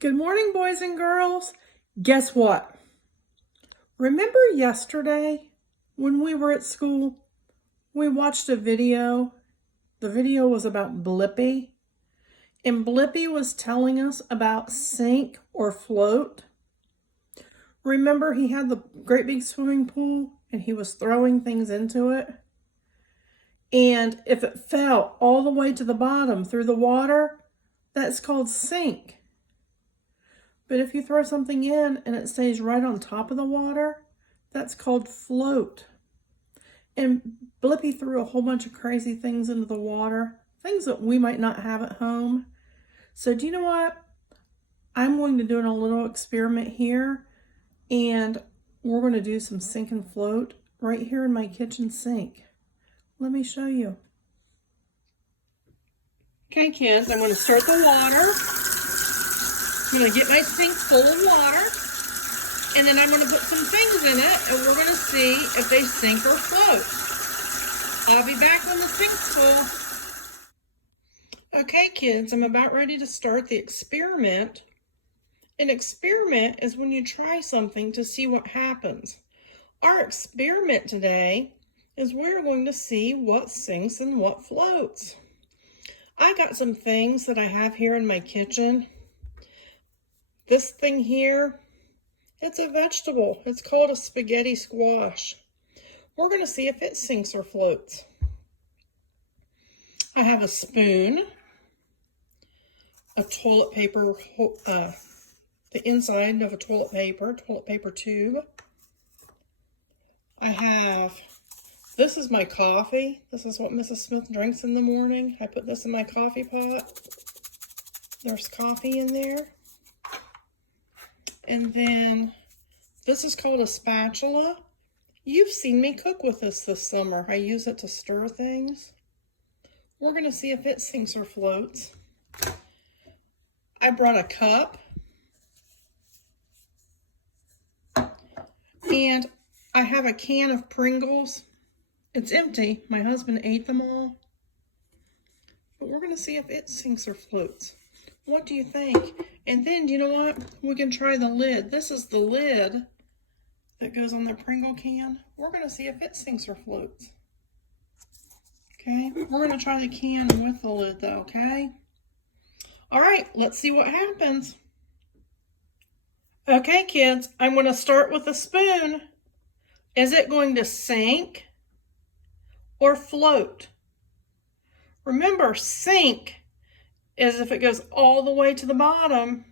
Good morning, boys and girls. Guess what? Remember yesterday when we were at school? We watched a video. The video was about Blippi, and Blippi was telling us about sink or float. Remember, he had the great big swimming pool and he was throwing things into it. And if it fell all the way to the bottom through the water, that's called sink. But if you throw something in and it stays right on top of the water, that's called float. And Blippi threw a whole bunch of crazy things into the water, things that we might not have at home. So do you know what? I'm going to do a little experiment here, and we're going to do some sink and float right here in my kitchen sink. Let me show you. Okay, kids, I'm going to start the water. I'm going to get my sink full of water, and then I'm going to put some things in it, and we're going to see if they sink or float. I'll be back when the sink's full. Okay, kids, I'm about ready to start the experiment. An experiment is when you try something to see what happens. Our experiment today is we're going to see what sinks and what floats. I got some things that I have here in my kitchen. This thing here, it's a vegetable. It's called a spaghetti squash. We're going to see if it sinks or floats. I have a spoon, a toilet paper, the inside of a toilet paper tube. I have, this is my coffee. This is what Mrs. Smith drinks in the morning. I put this in my coffee pot. There's coffee in there. And then this is called a spatula. You've seen me cook with this summer. I use it to stir things. We're going to see if it sinks or floats. I brought a cup. And I have a can of Pringles. It's empty. My husband ate them all. But we're going to see if it sinks or floats. What do you think? And then, do you know what? We can try the lid. This is the lid that goes on the Pringle can. We're going to see if it sinks or floats. Okay, we're going to try the can with the lid though, okay? All right, let's see what happens. Okay, kids, I'm going to start with a spoon. Is it going to sink or float? Remember, sink is if it goes all the way to the bottom,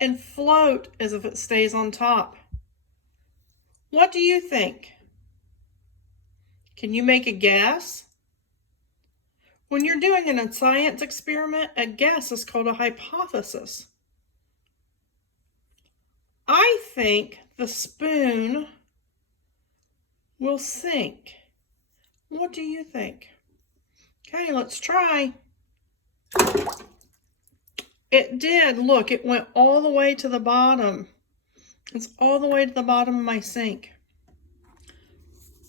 and float is if it stays on top. What do you think? Can you make a guess? When you're doing a science experiment, a guess is called a hypothesis. I think the spoon will sink. What do you think? Okay, let's try. It did. Look, it went all the way to the bottom. It's all the way to the bottom of my sink.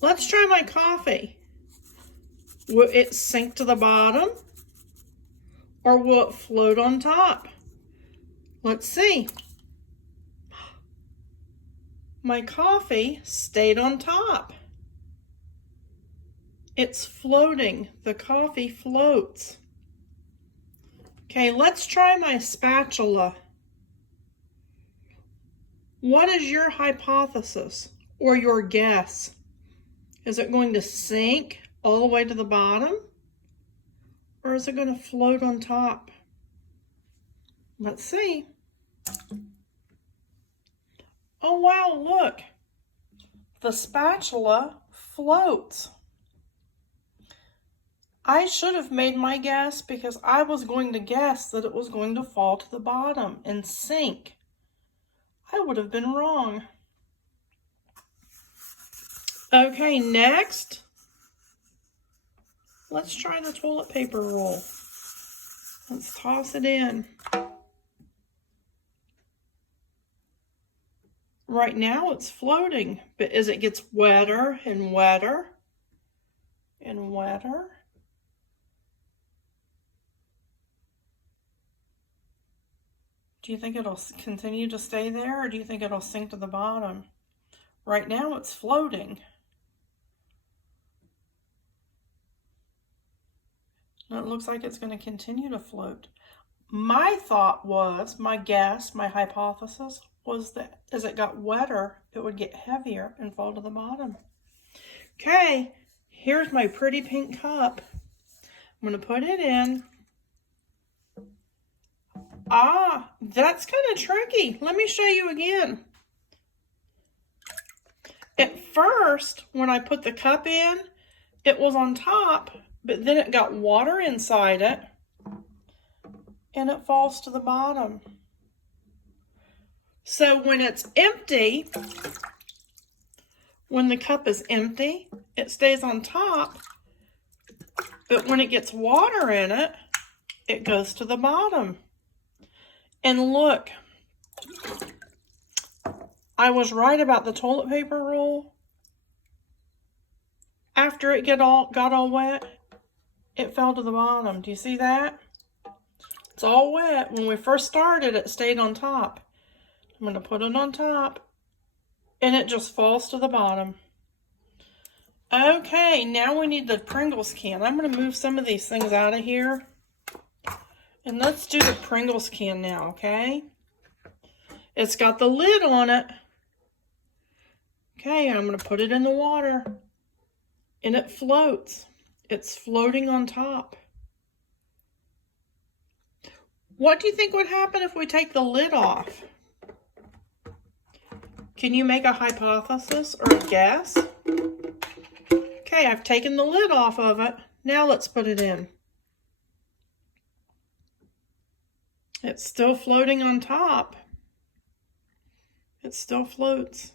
Let's try my coffee. Will it sink to the bottom or will it float on top? Let's see. My coffee stayed on top. It's floating. The coffee floats. Okay, let's try my spatula. What is your hypothesis or your guess? Is it going to sink all the way to the bottom? Or is it going to float on top? Let's see. Oh wow, look. The spatula floats. I should have made my guess because I was going to guess that it was going to fall to the bottom and sink. I would have been wrong. Okay, next, let's try the toilet paper roll. Let's toss it in. Right now it's floating, but as it gets wetter and wetter and wetter, Do you think it'll continue to stay there, or do you think it'll sink to the bottom? Right now it's floating. And it looks like it's going to continue to float. My thought was, my guess, my hypothesis was that as it got wetter, it would get heavier and fall to the bottom. Okay, here's my pretty pink cup. I'm going to put it in. Ah, that's kind of tricky. Let me show you again. At first, when I put the cup in, it was on top, but then it got water inside it, and it falls to the bottom. So when it's empty, when the cup is empty, it stays on top, but when it gets water in it, it goes to the bottom. And look, I was right about the toilet paper roll. After it got all wet, it fell to the bottom. Do you see that? It's all wet. When we first started, it stayed on top. I'm going to put it on top, and it just falls to the bottom. Okay, now we need the Pringles can. I'm going to move some of these things out of here. And let's do the Pringles can now, okay? It's got the lid on it. Okay, I'm going to put it in the water. And it floats. It's floating on top. What do you think would happen if we take the lid off? Can you make a hypothesis or a guess? Okay, I've taken the lid off of it. Now let's put it in. It's still floating on top. It still floats.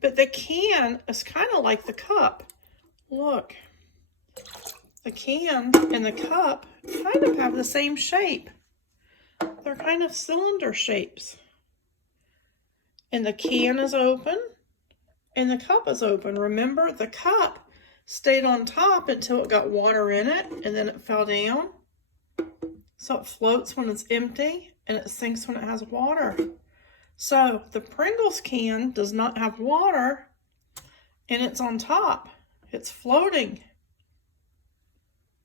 But the can is kind of like the cup. Look. The can and the cup kind of have the same shape. They're kind of cylinder shapes. And the can is open and the cup is open. Remember, the cup stayed on top until it got water in it, and then it fell down. So it floats when it's empty and it sinks when it has water. So the Pringles can does not have water and it's on top. It's floating.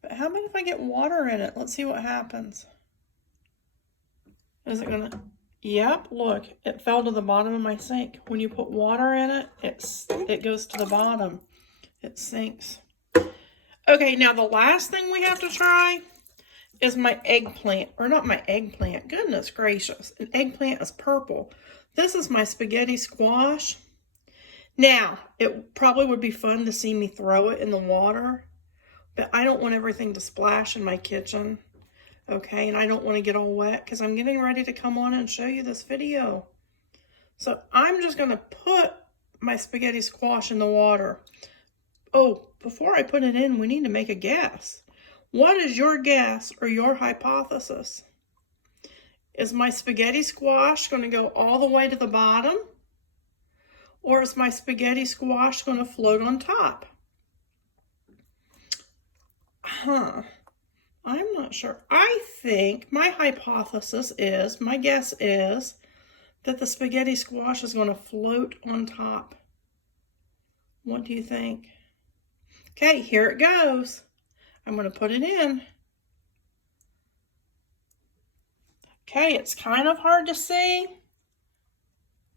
But how about if I get water in it? Let's see what happens. Is it gonna? Yep, look, it fell to the bottom of my sink. When you put water in it, it goes to the bottom. It sinks. Okay, now the last thing we have to try is my eggplant, or not my eggplant. Goodness gracious, an eggplant is purple. This is my spaghetti squash. Now, it probably would be fun to see me throw it in the water, but I don't want everything to splash in my kitchen. Okay, and I don't want to get all wet because I'm getting ready to come on and show you this video. So I'm just going to put my spaghetti squash in the water. Oh, before I put it in, we need to make a guess. What is your guess or your hypothesis? Is my spaghetti squash going to go all the way to the bottom? Or is my spaghetti squash going to float on top? I'm not sure. I think my hypothesis is, my guess is, that the spaghetti squash is going to float on top. What do you think? Okay, here it goes. I'm going to put it in. Okay, it's kind of hard to see,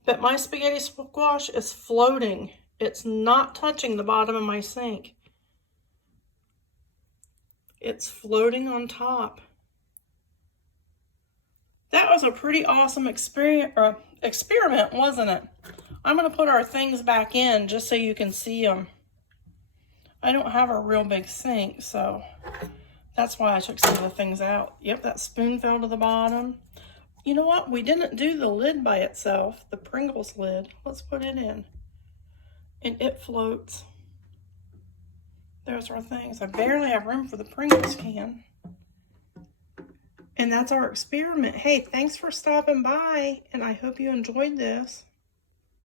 but my spaghetti squash is floating. It's not touching the bottom of my sink. It's floating on top. That was a pretty awesome experiment, wasn't it? I'm going to put our things back in just so you can see them. I don't have a real big sink, so that's why I took some of the things out. Yep, that spoon fell to the bottom. You know what? We didn't do the lid by itself, the Pringles lid. Let's put it in. And it floats. There's our things. I barely have room for the Pringles can. And that's our experiment. Hey, thanks for stopping by, and I hope you enjoyed this.